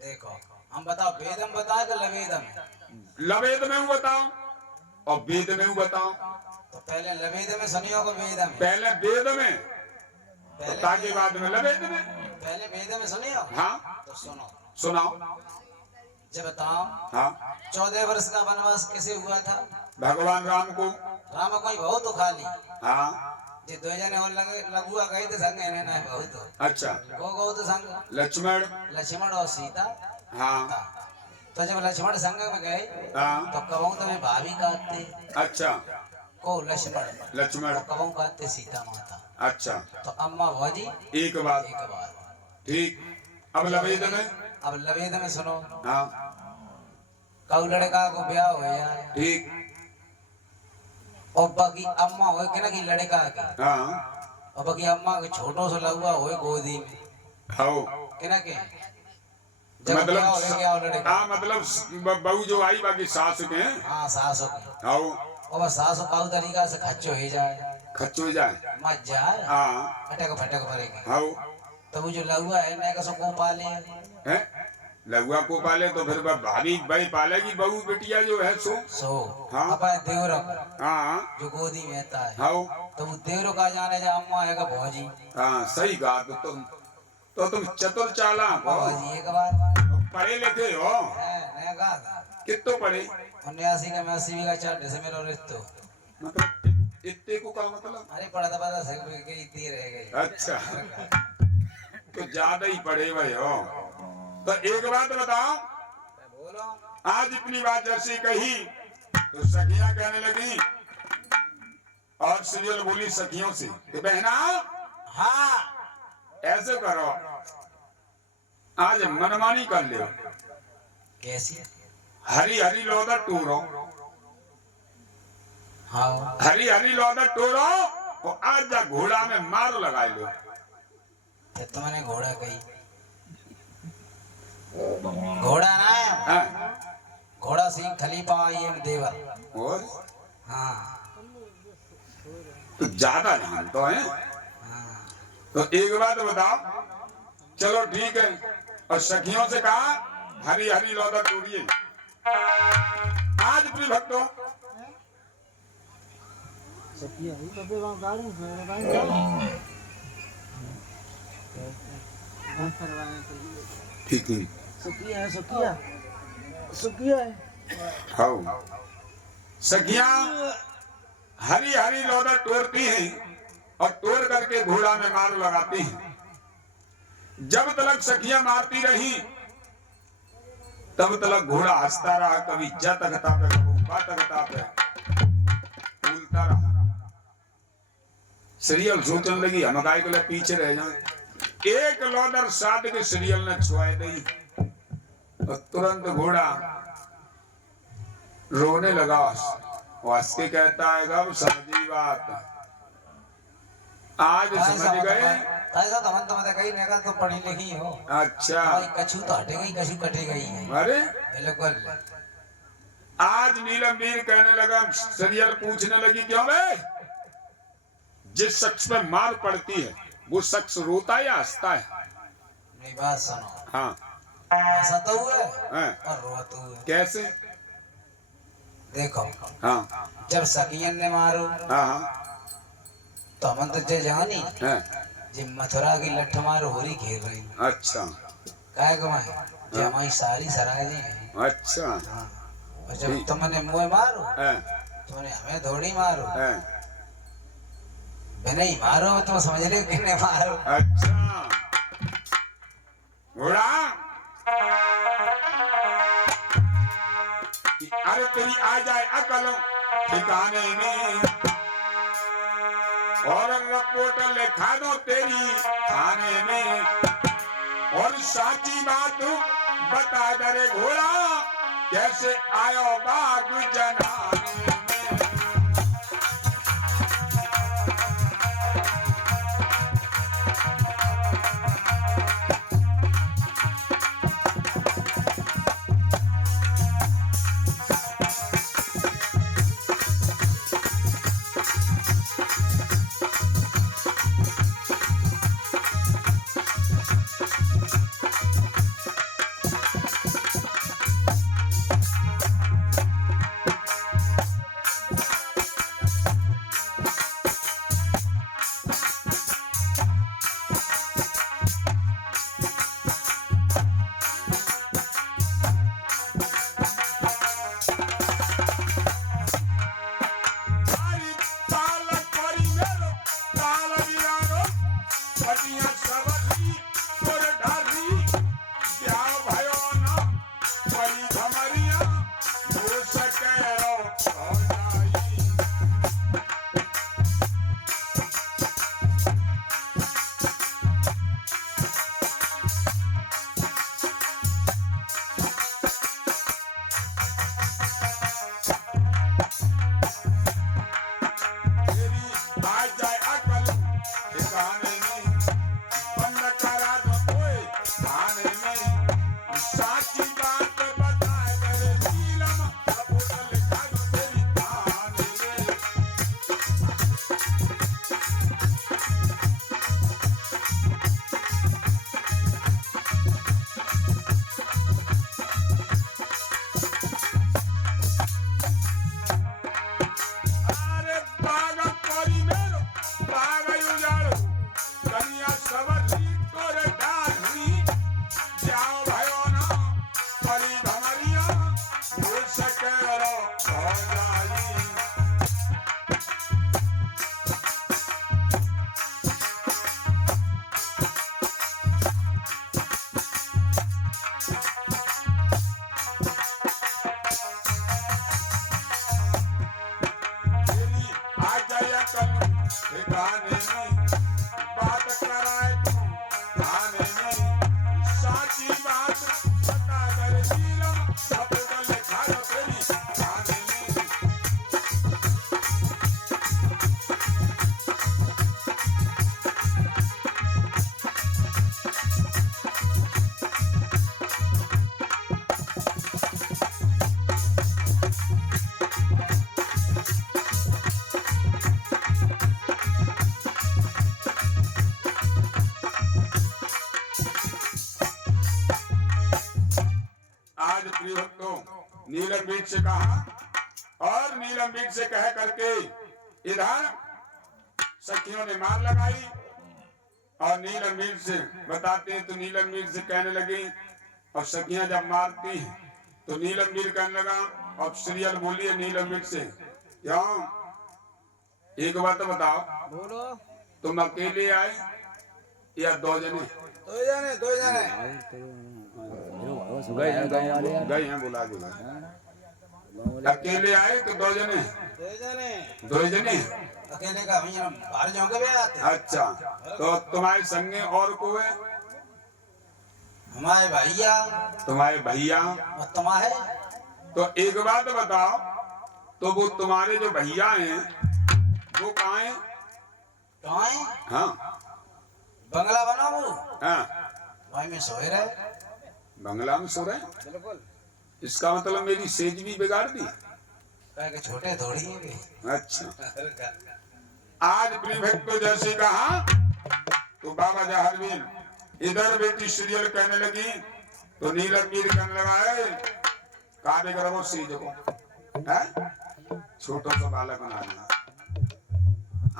देखो हम बताओ वेदम बताए कि लवेदम? लवेद में हूँ बताओ और वेद में हूँ बताओ। तो पहले लवेद में सुनियो को वेद में। पहले वेद में पहले ताकि बाद में लवेद में। पहले वेद में सुनियो। हाँ तो सुनो सुनाओ। जब बताओ हाँ 14 वर्ष का वनवास कैसे हुआ था? भगवान राम को। राम कोई बहुत तो खाली हाँ जे 2 जने और लगुआ गए थे संग इन्हें ना बहुत। अच्छा गो तो संग लक्ष्मण। लक्ष्मण और सीता। हाँ तो जब लक्ष्मण संग में गए हाँ तो कबहू तुम्हें भाभी कहते अच्छा को लक्ष्मण लक्ष्मण तो कबहू कहते सीता माता। अच्छा तो अम्मा भौजी एक बात एक बार। ठीक। अब लवेद में अब लवेद में सुनो हाँ कऊ लड़का को ब्याह हो जाए ठीक और बाकी अम्मा हो कि ना कि लड़का के हाँ और बाकी अम्मा के छोटो से लहुआ हो गोदी में हो कि ना के जब मतलब ब्याह हो गया वो लड़का। हाँ मतलब बहू जो आई बाकी सास के हाँ सास हो आओ और बस सास काऊ तरीका से खच्चो ही जाए खच्चो जाए मत जाए हाँ फटक फटक भरेगी। आओ तो वो जो लहुआ है ना कसो को पाले है लहुआ को पाले तो फिर भाभी भाई पालेगी बहू बेटिया जो है सो। सो हाँ। अपने देवरो हाँ जो गोदी में रहता है आओ तो वो देवरो का जाने जा अम्मा है का भौजी। हाँ सही कहा। तो तुम चतुर चालाक हो भौजी एक बार पढ़े लिखे हो है कहा कितो पढ़े 89 का 80 का 4 से मेरा रिश्तो। मतलब इतने को का मतलब अरे पढ़ा पता से के इतनी रह गई। अच्छा तो ज्यादा ही पढ़े हुए हो। तो एक बात बताओ बोलो आज इतनी बात जैसी कही तो सखियां कहने लगी और सीरियल बोली सखियों से कि बहना हाँ ऐसे करो आज मनमानी कर लियो। कैसी? हरी हरी लौदा टूरो हाँ हरी हरी लौदा टूरो और आज जा घोड़ा में मारो लगाए लो। तो तुमने घोड़ा कही घोड़ा ना है हाँ? घोड़ा सिंह खलीफा ये देवर। और हाँ तो ज्यादा ध्यान तो है। हाँ तो एक बात बताओ चलो ठीक है और सखियों से कहा हरी हरी लौदा टूरिए। आज प्रिय भक्तों ठीक है सुखिया है सुखिया सुखिया है हाँ सखियां हरी हरी लोदर टोरती हैं और टोर करके घोड़ा में मार लगाती हैं। जब तलक सखियां मारती रही तब तलक घोड़ा हंसता रहा, कभी जा तकता पे कभी बा तकता पे फूलता रहा। सीरियल सोचने लगी हम गाय के लिए पीछे रह जाए। एक लोदर साथ के सीरियल ने छुआ दी और तुरंत घोड़ा रोने लगा। वास्ते कहता है गब समझी बात, आज समझ गए। ऐसा तो मन तो मैं कहीं नहीं तो पढ़ी लिखी हो। अच्छा कछु तो हटे गई कछु कटे गई है। अरे बिल्कुल। आज नीलम वीर कहने लगा, सीरियल पूछने लगी क्यों बे? जिस शख्स पे मार पड़ती है वो शख्स रोता या हंसता है? मेरी बात सुनो। हाँ हंसा तो हुआ हाँ। और रोआ तो हुआ। कैसे? देखो हाँ जब सखियन ने मारो हाँ हाँ तो हम तो जे जानी हाँ। जिम मथुरा की लठ मारो होरी घेर रही। अच्छा काय कमाए जे हमारी सारी सराजे हैं। अच्छा और जब तुमने मुँह मारो हाँ तुमने हमें थोड़ी मारो। हाँ। मैंने ही मारो तो समझ रहे हो किसने मारो। अच्छा घोड़ा अरे तेरी आ जाए अकल ठिकाने में और रिपोर्ट लिखा दो तेरी थाने में और साची बात बता दे घोड़ा कैसे आयो बाग जनाने में। नीलम बीज से कहा और नीलम बीज से कह करके इधर सखियों ने मार लगाई और नीलम मीर से बताते हैं। तो नीलम मीर से कहने लगे और सखियां जब मारती हैं तो नीलम मीर कहने लगा। अब सीरियल बोलिए नीलम मीर से, क्या एक बात बताओ, बोलो। तुम अकेले आए या दो जने? दो जने गए हैं बुला बुला। अकेले आए तो दो जने? दो जने। अकेले का भैया बाहर जाओगे भी आते। अच्छा, तो तुम्हारे संगे और को है? हमारे भैया। तुम्हारे भैया और तुम्हारे? तो एक बात बताओ, तो वो तुम्हारे जो भैया हैं वो कहाँ हैं? कहाँ है? हाँ बंगला बना वो, हाँ, वहीं में सोए रहे। बंगला में सो रहे हैं? बिल्कुल। इसका मतलब मेरी सेज भी बिगाड़ दी। कह के छोटे थोड़ी हैं। अच्छा, आज प्रीभक्त को जैसे कहा तो बाबा जहरवीर इधर बेटी सीरियल कहने लगी तो नीलम मीर कहने लगा काबे करो सीज को, छोटो सा बालक बनाना।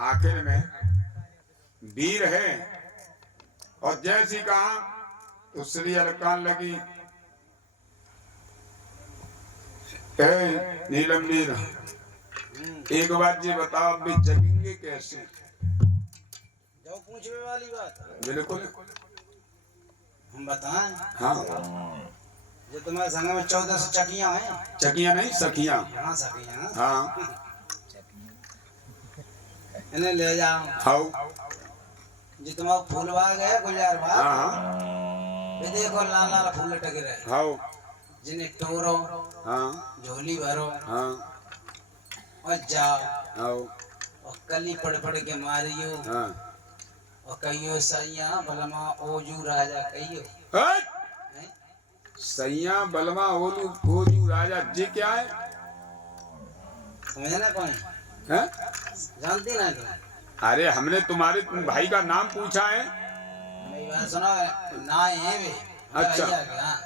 आखिर में वीर है और जैसी कहा तो सीरियल कहने लगी नीलम मीर एक बात ये बताओ, अब भी जगेंगे कैसे? जो पूछने वाली बात है। बिल्कुल हम बताएं। हाँ, जो तुम्हारे संग में 14 चकियां हैं। चकियां नहीं सखियां। हाँ सकियां। हाँ इन्हें ले जाओ। हाँ जो तुम्हारा फूल बाग है गुलजार बाग, हाँ ये देखो लाल लाल फूल लटके रहे। हाँ जिन्हें तोड़ो, हाँ झोली भरो हाँ और जाओ हाँ और कली पड़ पड़ के मारियो हाँ। और कहियो सैया बलमा ओजू राजा कहियो। हैं? सैया बलमा ओलू ओजू राजा जी क्या है? समझे ना कोई? हैं? जानती ना तुम? अरे हमने तुम्हारे भाई का नाम पूछा है। मेरी बात सुनो ना है वे। अच्छा। भैया के, हाँ।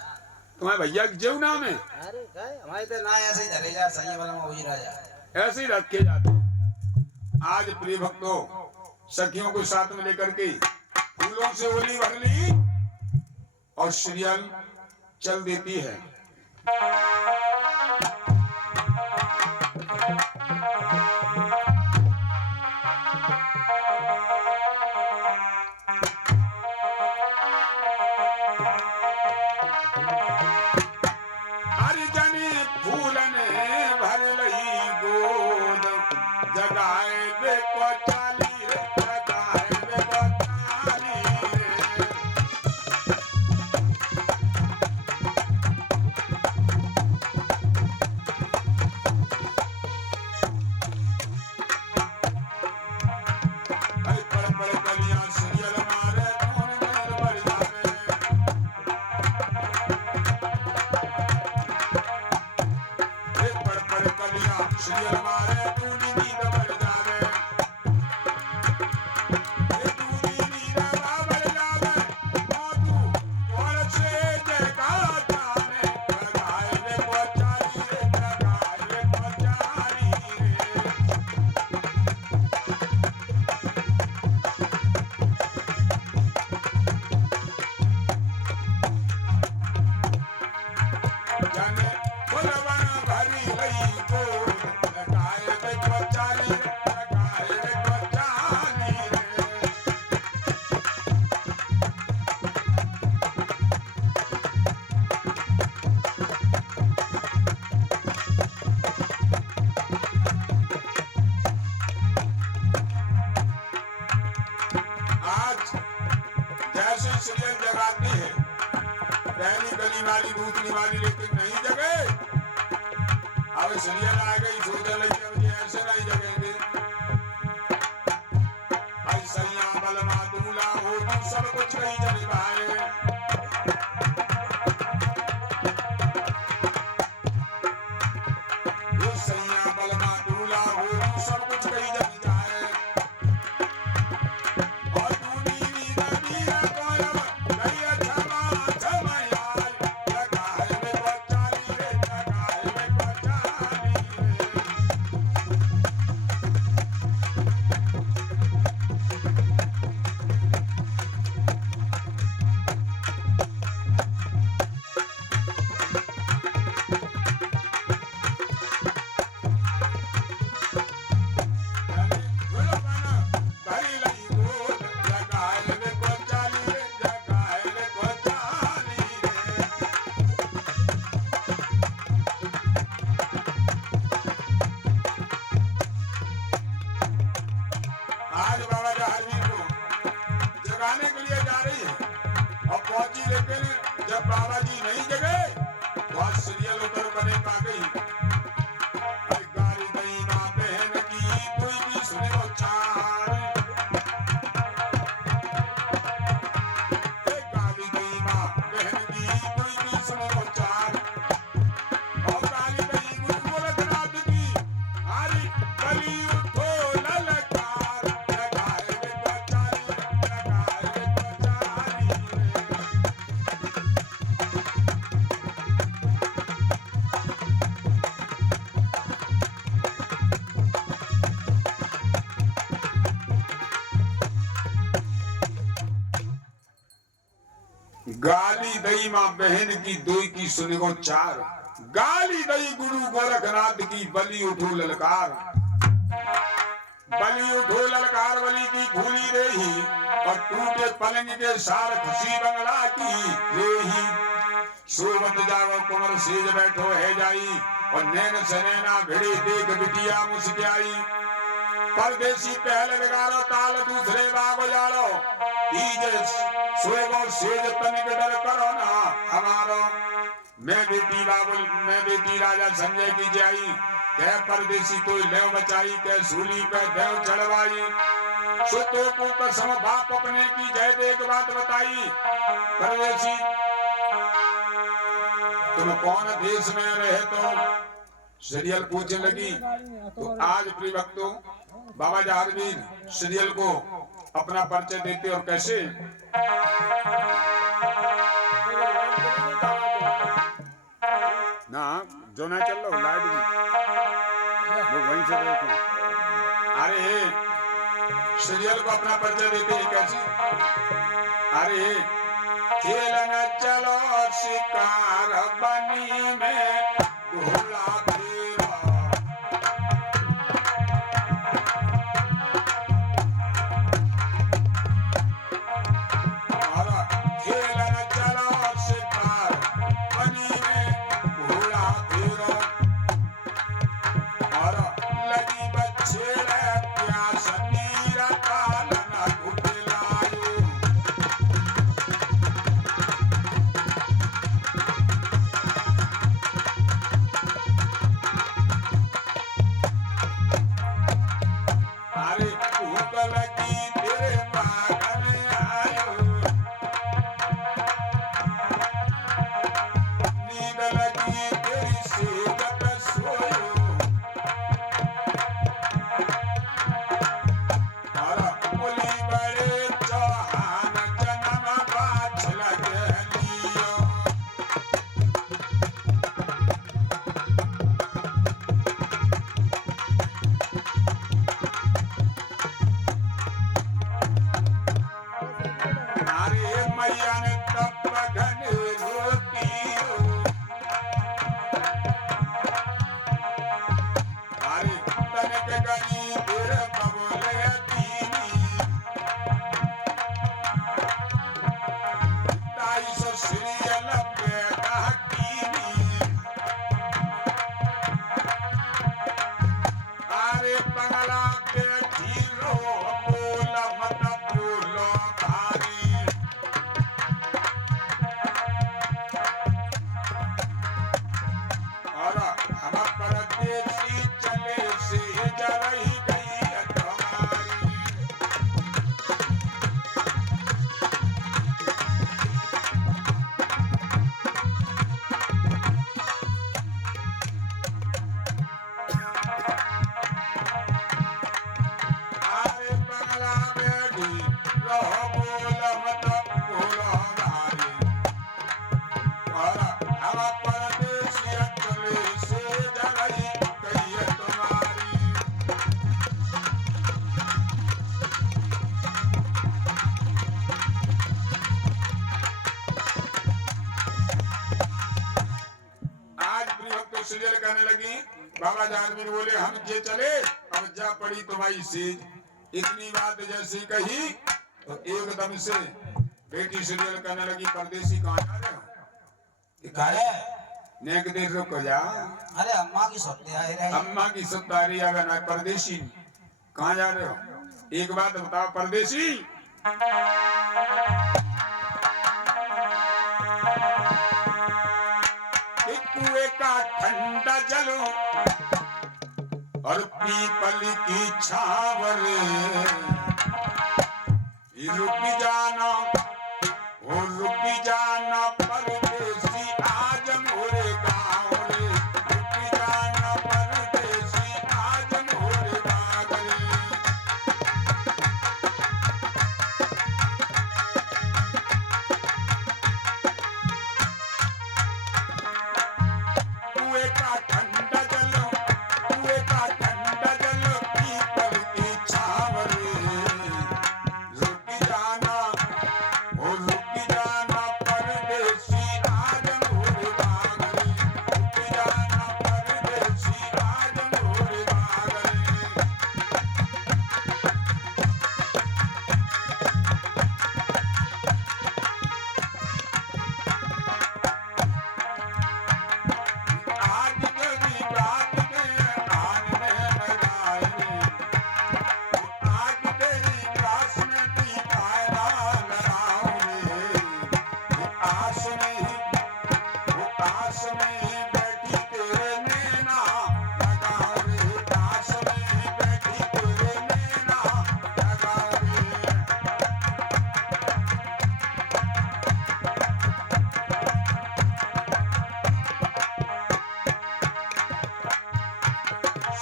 तुम्हारे भैया का जो नाम है अरे क्या है? हमारे तो ना ऐसे ही धरे जा सैया बलमा ओजू राजा। ऐसे ही रखे जाते। आज प्रिय भक्तों सखियों को साथ में लेकर के फूलों से होली भर ली और सीरियल चल देती है। हरिजनी फूलन भर लई गोद जगाए बे को चाली रे, जगाए बे को चाली रे। अरे पड़ पड़ कलियां सीरियल मारे धून में बढ़ जावे। अरे पड़ पड़ कलियां सीरियल मारे धून नींद बढ़ जावे। अरे धूनी नींद बढ़ जावे मौजू और से जयकार जाने जगाए बे को चाली रे, जगाए बे को चाली रे। जाने फुलवन भरी लई गोद लगाए बे को चाली रे, लगाए बे को चाली रे। आज जैसे सीरियल जगाती है पहली गली वाली दूसरी वाली लेकिन नहीं जगे। अब सीरियल आ गई सोचने लगी अब ये ऐसे नहीं जगेंगे। ऐसा बलमा दूल्हा हो तू सब कुछ नहीं जग पाए। ये सैया बलमा दूल्हा हो तू सब कुछ नहीं जग जाए। और तू नीली नदिया कोयब गैया छमा छमायाल लगाए बे को चाली रे, लगाए बे को चाली रे। जब बाबा जी नहीं जगे तो आज सीरियल उधर बने पा गई। अरे गाली गई माँ बहन की कोई भी सुने वो चार, गाली गई माँ बहन की कोई भी सुने वो चार, और गाली गई गुरु गोरखनाथ की हरी बलि उठो ललकार, लगाए रे बचारी, लगाए रे बचारी रे। गाली दई माँ बहन की दोई की सुने को चार, गाली दई गुरु गोरखनाथ की बलि उठो ललकार, बलि उठो ललकार बलि की भूली रही, और टूटे पलंग के सार खुशी बंगला की रेही, सोवत जागो कुंवर सेज बैठो है जाई, और नैन सनैना भिड़ी देख बिटिया मुस्कियाई, परदेसी पहले बिगाड़ो ताल दूसरे बागो जाड़ो, सोएगो सेज तनिक डर करो ना हमारो, मैं बेटी राजा संजय की जाई, कह परदेसी तो लेव बचाई, कह सूली पे देव चढ़वाई, सुतो को कसम बाप अपने की जय देख बात बताई, परदेसी तुम कौन देश में रहे तो सीरियल पूछने लगी। तो आज प्रिय भक्तों बाबा जहाजवीर सीरियल को अपना परिचय देते और कैसे ना जो ना चल रहा लाइट में वो वहीं से देखो। अरे सीरियल को अपना परिचय देते हैं कैसे, अरे खेलना चलो शिकार बनी में घोड़ा फेरा, खेलना चलो शिकार बनी में घोड़ा फेरा, और लगी बछेड़े प्यास नीरा कालना घुटलायो, अरे भूख लगी तेरे मांगन आयो, नींद लगी तेरी सेज पे सोयो, और बोली बड़े चौहान जन्म बाछ लगे लियो, अरे मैया ने तब बगन रोकियो, अरे तनक गई फिर बबोले दीनी, 250 सीरियल पे कीनी, अरे बंगला पे हीरो बोला मत बोलो भारी, और हम परदेसी चले से जरही गई तुम्हारी, अरे बंगला बेटी रहो बोलो मत बोलो भारी, और हम परदेसी चले से जरही गई तुम्हारी। आज प्रिय भक्तों सीरियल कहने लगी, बाबा जहाजवीर बोले हम जे चले, अब जा पड़ी तुम्हारी सेज, इतनी बात जैसी कही तो एकदम से बेटी सीरियल कहने लगी, परदेसी कहाँ जा रहे हो, काले नेक देर रुक जा, अरे अम्मा की सत्य है रे, अम्मा की सत्तारी अगर ना, परदेसी कहाँ जा रहे हो, एक बात बताओ परदेसी, का ठंडा जल और पीपल की छाव रे, रुक जाना ओ रुक जाना परदेसी आज मोरे गाँव रे, रुक जाना परदेसी आज मोरे बाग रे। कुएं का ठंडा जल, कुएं का ठंडा जल पीपल की छाव रे, रुक जाना ओ रुक जाना परदेसी आज मोरे बाग रे, रुक जाना परदेसी आज मोरे बाग रे। आज तेरी बात के आने लगाए, आज तेरी आस में भी पायरा लगाऊंगे, आस में ही बैठी तेरे नैना लगाऊंगे, आस में ही बैठी तेरे नैना लगाऊंगे।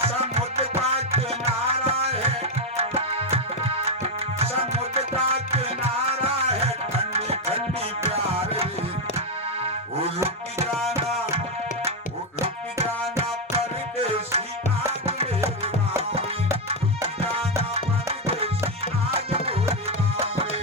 समुद्र का किनारा है, समुद्र का किनारा है, ठंडी ठंडी प्यार रे, ओ रुक जाना परदेसी आज मेरे गाँव रे, रुक जाना परदेसी आज मोरे गाँव रे।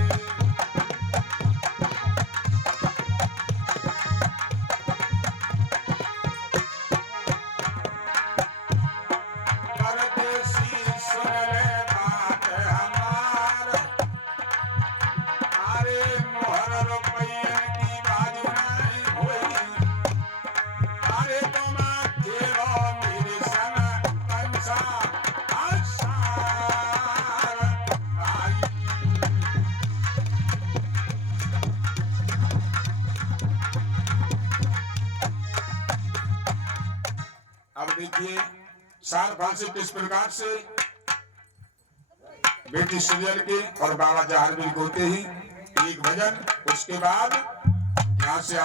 परदेसी सुन ले बात हमार, अरे मोहर रुपये की बाजू नहीं हुई, अरे तुम खेलो मेरे संग कंसा आसार भाई। अब देखिए सार फांसी किस प्रकार से बेटी सीरियल के और बाबा जहारवीर होते ही एक भजन, उसके बाद यहाँ से